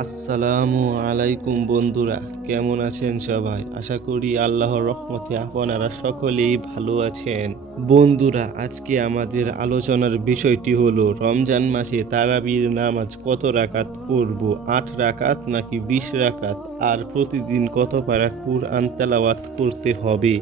আসসালামু আলাইকুম বন্ধুরা, কেমন আছেন সবাই? আশা করি আল্লাহর রহমতে আপনারা সকলেই ভালো আছেন। বন্ধুরা, আজকে আমাদের আলোচনার বিষয়টি হলো রমজান মাসে তারাবির নামাজ কত রাকাত পড়ব, ৮ রাকাত নাকি ২০ রাকাত, আর প্রতিদিন কত পারা কুরআন তেলাওয়াত করতে হবে।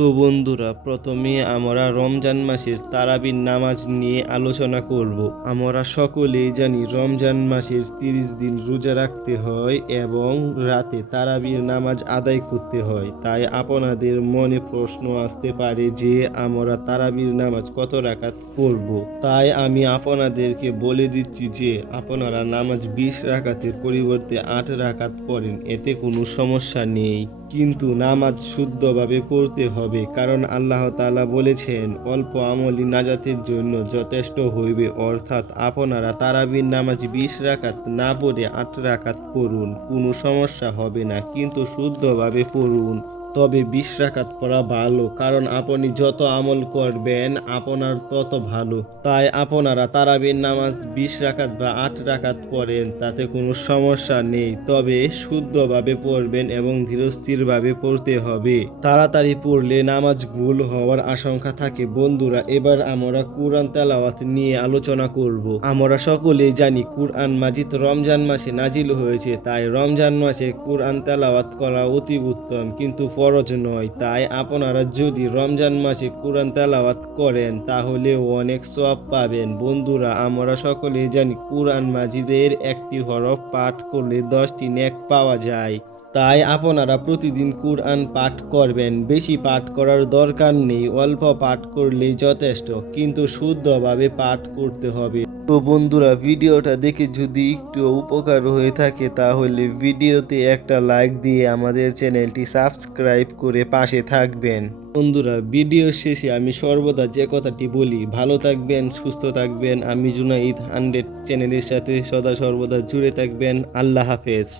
তো বন্ধুরা, প্রথমে আমরা রমজান মাসের তারাবির নামাজ নিয়ে আলোচনা করব। আমরা সকলেই জানি রমজান মাসের 30 দিন রোজা রাখতে হয় এবং রাতে তারাবির নামাজ আদায় করতে হয়। তাই আপনাদের মনে প্রশ্ন আসতে পারে যে আমরা তারাবির নামাজ কত রাকাত পড়ব। তাই আমি আপনাদেরকে বলে দিচ্ছি যে আপনারা নামাজ 20 রাকাতের পরিবর্তে 8 রাকাত পড়েন, এতে কোনো সমস্যা নেই। কিন্তু নামাজ শুদ্ধভাবে পড়তে হবে, কারণ আল্লাহ তাআলা বলেছেন অল্প আমলই নাজাতের জন্য যথেষ্ট হইবে। অর্থাৎ আপনারা তারাবির নামাজ 20 রাকাত না পড়ে 8 রাকাত পড়ুন, কোনো সমস্যা হবে না, কিন্তু শুদ্ধভাবে পড়ুন। তবে 20 রাকাত পড়া ভালো, কারণ আপনি যত আমল করবেন আপনার তত ভালো। তাই আপনারা তারাবির নামাজ 20 রাকাত বা 8 রাকাত পড়েন, তাতে কোনো সমস্যা নেই। তবে শুদ্ধভাবে পড়বেন এবং ধীরস্থিরভাবে পড়তে হবে। তাড়াতাড়ি পড়লে নামাজ ভুল হওয়ার আশঙ্কা থাকে। বন্ধুরা, এবার আমরা কুরআন তেলাওয়াত নিয়ে আলোচনা করব। আমরা সকলেই জানি কুরআন মাজিদ রমজান মাসে নাজিল হয়েছে, তাই রমজান মাসে কুরআন তেলাওয়াত করা অতি উত্তম, কিন্তু ফরজ নয়। তাই আপনারা যদি রমজান মাসে কুরআন তেলাওয়াত করেন তাহলে অনেক সওয়াব পাবেন। বন্ধুরা, আমরা সকলেই জানি কুরআন মাজিদের একটি হরফ পাঠ করলে 10টি নেক পাওয়া যায়। তাই আপনারা প্রতিদিন কুরআন পাঠ করবেন। বেশি পাঠ করার দরকার নেই, অল্প পাঠ করলেই যথেষ্ট, কিন্তু শুদ্ধভাবে পাঠ করতে হবে। তো বন্ধুরা, ভিডিওটা দেখে যদি একটু উপকার হয়ে থাকে তাহলে ভিডিওতে একটা লাইক দিয়ে আমাদের চ্যানেলটি সাবস্ক্রাইব করে পাশে থাকবেন। বন্ধুরা, ভিডিও শেষে আমি সর্বদা যে কথাটি বলি, ভালো থাকবেন, সুস্থ থাকবেন। আমি জুনাইদ 100 চ্যানেলের সাথে সদা সর্বদা জুড়ে থাকবেন। আল্লাহ হাফেজ।